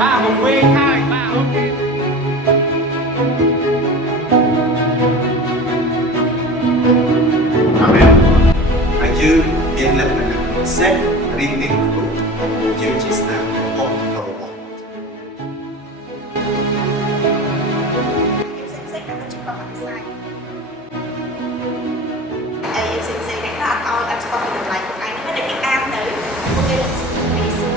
ba hùng quy hai ba hùng quy Aju yang lakukan set rinting group Jim Cisna Om Robo. Em xem xét là chúng con làm sai. Em xem xét cái là anh cho con được lại của anh nó để cái am nữa. Ok là ngày xưa.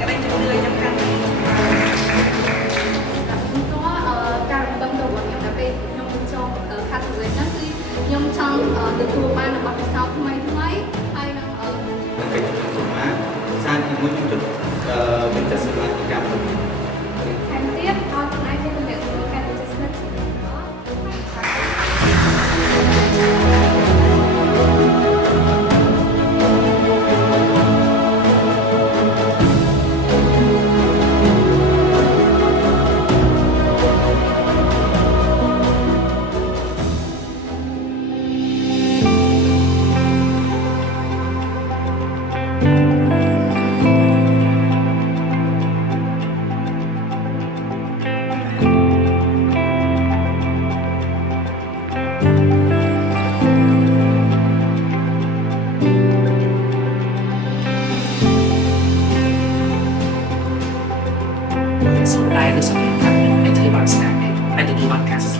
Các bạn chúng đưa trong căn nhung trong từ chùa ban là bậc sau thay hay là ở cái chụp má sang thì muốn chụp mìnhจะสามารถการ em tiếp thôi hôm nay thì việc của các bạn sẽ số đây nó sẽ hình thành anh thấy bạn sẽ anh được đi bạn cả sẽ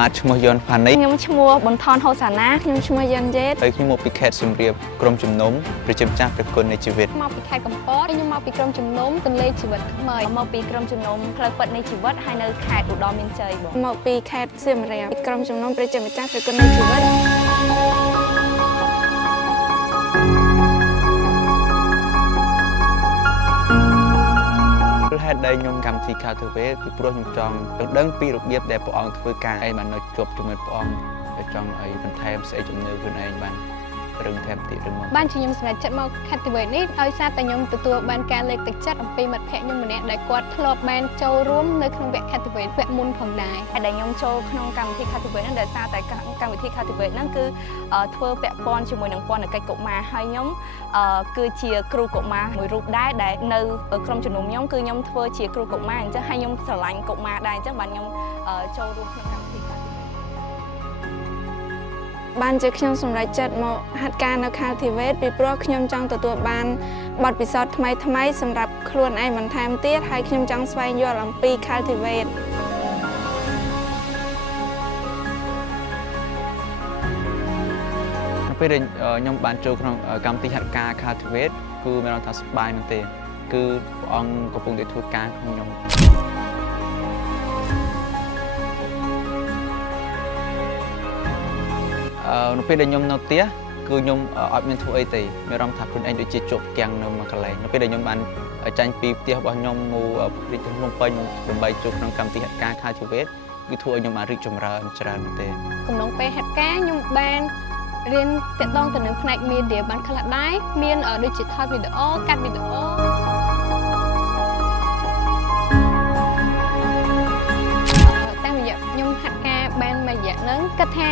បាទឈ្មោះយន់ផានី ខ្ញុំឈ្មោះប៊ុនថនហូសាណាខ្ញុំឈ្មោះយ៉ាន់យេត ហើយខ្ញុំមកពីខេត្តសៀមរាបក្រុមជំនុំប្រជាម្ចាស់ព្រះគុណនៃជីវិត មកពីខេត្តកំពតខ្ញុំមកពីក្រុមជំនុំទន្លេជីវិតថ្មីមកពីក្រុមជំនុំផ្លូវពិតនៃជីវិតហើយនៅខេត្តឧត្តរមានជ័យបងមកពីខេត្តសៀមរាបពីក្រុមជំនុំប្រជាម្ចាស់ព្រះគុណនៃជីវិត ហេតុដែលខ្ញុំកម្មវិធីខាទៅវេពីព្រោះខ្ញុំចង់ដឹងពីរបៀបដែលព្រះអង្គធ្វើការឯងបាននៅជាប់ជាមួយព្រះអង្គហើយចង់ឲ្យបន្ថែមស្អីជំនឿខ្លួនឯងបានរឹងថែមទៀតរឹងមក បានជាខ្ញុំសម្រេចចិត្តមក Captivate នេះដោយសារតែខ្ញុំទទួលបានការលើកទឹកចិត្តអំពីមិត្តភ័ក្តិខ្ញុំម្នាក់ដែលគាត់ធ្លាប់បានចូលរួមនៅក្នុងវគ្គ Captivate វគ្គមុនផងដែរហើយដែលខ្ញុំចូលក្នុងកម្មវិធី Captivate ហ្នឹងដោយសារតែកម្មវិធី Captivate ហ្នឹងគឺធ្វើពាក់ព័ន្ធជាមួយនឹងពន្ធកិច្ចកុមារហើយខ្ញុំគឺជាគ្រូកុមារមួយរូបដែរដែលនៅក្រុមជំនុំខ្ញុំគឺខ្ញុំធ្វើជាគ្រូកុមារអញ្ចឹងហើយខ្ញុំស្រឡាញ់កុមារដែរអញ្ចឹងបានខ្ញុំចូលរួមក្នុងកម្មវិធី បានជាខ្ញុំសម្រេចចិត្តមកហាត់ការនៅ Cultivate ពីព្រោះខ្ញុំចង់ទទួលបានបទពិសោធន៍ថ្មីៗសម្រាប់ខ្លួនឯងបន្ថែមទៀតហើយខ្ញុំចង់ស្វែងយល់អំពី Cultivate ពេលដែលខ្ញុំបានចូលក្នុងកម្មវិធីហាត់ការ Cultivate គឺមានន័យថាសប្បាយមែនទេគឺព្រះអង្គកំពុងតែធ្វើការក្នុងខ្ញុំ នៅពេលដែលខ្ញុំនៅផ្ទះ គឺខ្ញុំអត់មានធ្វើអីទេមានអារម្មណ៍ថាខ្លួនឯងដូចជាជប់គាំងនៅមួយកន្លែងនៅពេលដែលខ្ញុំបានចាញ់ពីផ្ទះរបស់ខ្ញុំមករាជធានីភ្នំពេញដើម្បីជួបក្នុងកម្មវិធីហេតុការណ៍ Cultivate គឺធ្វើឲ្យខ្ញុំបានរីកចម្រើនច្រើនមែនទែន កំឡុងពេលហេតុការណ៍ខ្ញុំបានរៀនតាក់ទងទៅនឹងផ្នែក media បានខ្លះដែរមានដូចជាថតវីដេអូកាត់វីដេអូតាមរយៈខ្ញុំហាត់ការបានមួយរយៈហ្នឹងគិតថា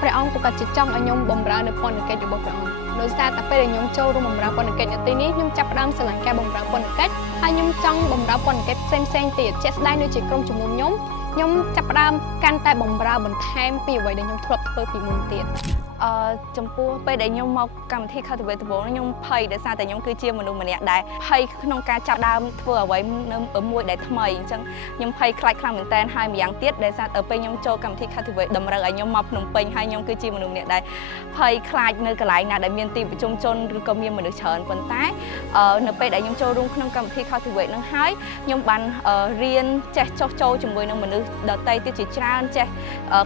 ព្រះអង្គក៏ជាចង់ឲ្យខ្ញុំបម្រើនៅពន្ធកិច្ចរបស់ព្រះអង្គដោយសារតែពេលដែលខ្ញុំចូលរួមបម្រើពន្ធកិច្ចនៅទីនេះខ្ញុំចាប់ផ្ដើមស្រឡាញ់ការបម្រើពន្ធកិច្ចហើយខ្ញុំចង់បម្រើពន្ធកិច្ចផ្សេងៗទៀតជាក់ស្ដែងដូចជាក្រុមជំនុំខ្ញុំចាប់ផ្ដើមកាន់តែបម្រើបន្ថែមពីអ្វីដែលខ្ញុំធ្លាប់ធ្វើពីមុនទៀតចំពោះពេលដែលខ្ញុំមកកម្មវិធី Cultivate ដំបូងខ្ញុំភ័យដោយសារតែខ្ញុំគឺជាមនុស្សម្នាក់ដែលភ័យក្នុងការចាប់ដើមធ្វើអ្វីមួយដែលថ្មីអញ្ចឹងខ្ញុំភ័យខ្លាចខ្លាំងមែនតើហើយម្យ៉ាងទៀតដែលសារពេលខ្ញុំចូលកម្មវិធី Cultivate តម្រូវឲ្យខ្ញុំមកភ្នំពេញហើយខ្ញុំគឺជាមនុស្សម្នាក់ដែលភ័យខ្លាចនៅកន្លែងណាដែលមានទីប្រជុំជនឬក៏មានមនុស្សច្រើនប៉ុន្តែនៅពេលដែលខ្ញុំចូលរួមក្នុងកម្មវិធី Cultivate នឹងហើយខ្ញុំបានរៀនចេះចុះចូលជាមួយនឹងមនុស្សដទៃទៀតជាច្រើនចេះ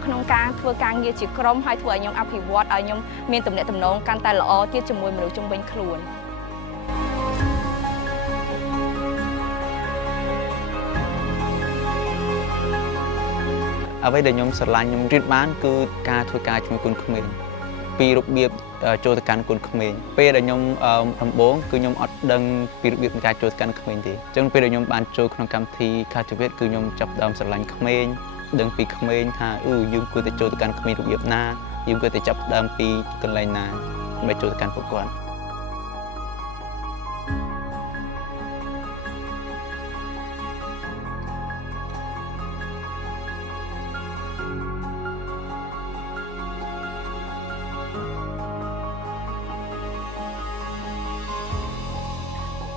ក្នុងការធ្វើការងារជាក្រុមហើយធ្វើឲ្យខ្ញុំអភិវឌ្ឍឲ្យខ្ញុំមានទំនាក់ទំនងកាន់តែល្អទៀតជាមួយមនុស្សជុំវិញខ្លួនអ្វីដែលខ្ញុំស្រឡាញ់ខ្ញុំរៀនបានគឺការធ្វើការជាមួយគុណក្មេងពីរបៀបចូលទៅកាន់គុណក្មេងពេលដែលខ្ញុំដំបូងគឺខ្ញុំអត់ដឹងពីរបៀបនៃការចូលទៅកាន់ក្មេងទេអញ្ចឹងពេលដែលខ្ញុំបានចូលក្នុងកម្មវិធី Cultivate គឺខ្ញុំចាប់ផ្ដើមស្រឡាញ់ក្មេងដឹងពីក្មេងថាយើងគួរតែចូលទៅកាន់ក្មេងរបៀបណាយើងគួរតែចាប់ផ្ដើមពីកន្លែងណាដើម្បីចូលទៅកាន់ពួកគាត់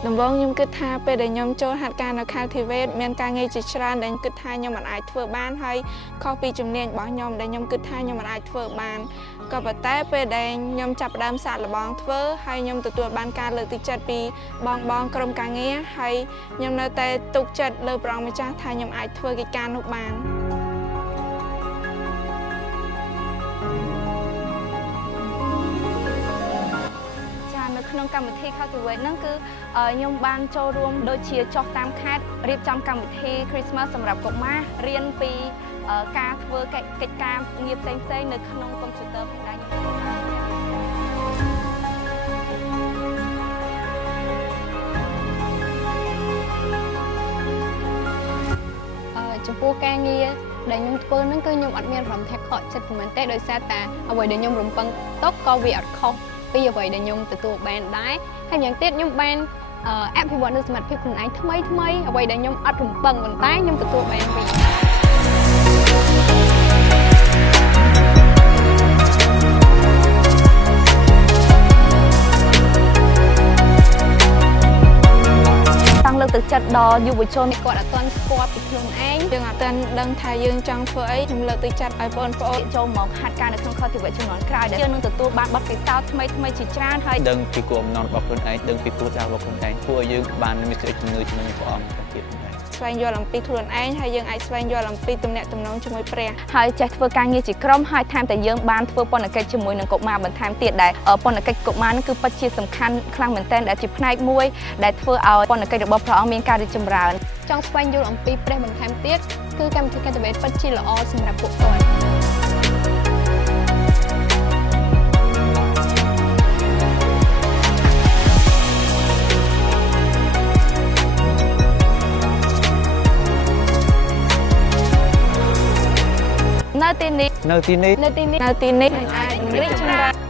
ដំបូងខ្ញុំគិតថាពេលដែលខ្ញុំចូលហាត់ការនៅ Cultivate មានការងារជាច្រើនដែលគិតថាខ្ញុំមិនអាចធ្វើបានហើយខុសពីជំនាញរបស់ខ្ញុំដែលខ្ញុំគិតថាខ្ញុំមិនអាចធ្វើបានក៏ប៉ុន្តែពេលដែលខ្ញុំចាប់ផ្ដើមសាកល្បងធ្វើហើយខ្ញុំទទួលបានការលើកទឹកចិត្តពីបងក្រុមការងារហើយខ្ញុំនៅតែទុកចិត្តលើព្រះអង្គម្ចាស់ថាខ្ញុំអាចធ្វើកិច្ចការនោះបានក្នុងកម្មវិធី Cultivate ហ្នឹងគឺខ្ញុំបានចូលរួមដូចជាចុះតាមខេត្តរៀបចំកម្មវិធី Christmas សម្រាប់កុមាររៀនពីការធ្វើកិច្ចការងារផ្សេងៗនៅក្នុងកុំព្យូទ័រផងដែរចំពោះការងារដែលខ្ញុំធ្វើហ្នឹងគឺខ្ញុំអត់មានអារម្មណ៍ថាខកចិត្តប៉ុន្មានទេដោយសារតែអ្វីដែលខ្ញុំរំពឹងទុកក៏វាអត់ខុសពីអ្វីដែលខ្ញុំទទួលបានដែរហើយយ៉ាងទៀតខ្ញុំបានអភិវឌ្ឍនូវសមត្ថភាពខ្លួនឯងថ្មីអ្វីដែលខ្ញុំអត់រំពឹងប៉ុន្តែខ្ញុំទទួលបានវិញលើកទឹកចិត្តដល់យុវជនគាត់អត់ទាន់ស្គាល់ពីខ្លួនឯងយើងអត់ទាន់ដឹងថាយើងចង់ធ្វើអីខ្ញុំលើកទឹកចិត្តឲ្យបងប្អូនចូលមកហាត់ការនៅក្នុង Cultivate ជំនាន់ក្រោយដែលយើងនឹងទទួលបានបទពិសោធន៍ថ្មីជាច្រើនហើយដឹងពីគោលបំណងរបស់ខ្លួនឯងដឹងពីគោលដៅរបស់ខ្លួនឯងធ្វើឲ្យយើងបានមានសេចក្ដីជំនឿជាមួយព្រះអង្គទៀតដែរស្វែងយល់អំពីខ្លួនឯងហើយយើងអាចស្វែងយល់អំពីទំនាក់ទំនងជាមួយព្រះហើយចេះធ្វើការងារជាក្រុមហើយថែមទាំងយើងបានធ្វើពន្ធកិច្ចជាមួយនឹងកុមារបន្ថែមទៀតដែលពន្ធកិច្ចកុមារគឺពិតជាសំខាន់ខ្លាំងមែនទែនដែលជាផ្នែកមួយដែលធ្វើឲ្យពន្ធកិច្ចរបស់ព្រះអង្គមានការរីកចម្រើនចង់ស្វែងយល់អំពីព្រះបន្ថែមទៀតគឺកម្មវិធី Cultivate ពិតជាល្អសម្រាប់ពួកគាត់នៅទីនេះអាចរីកចម្រើន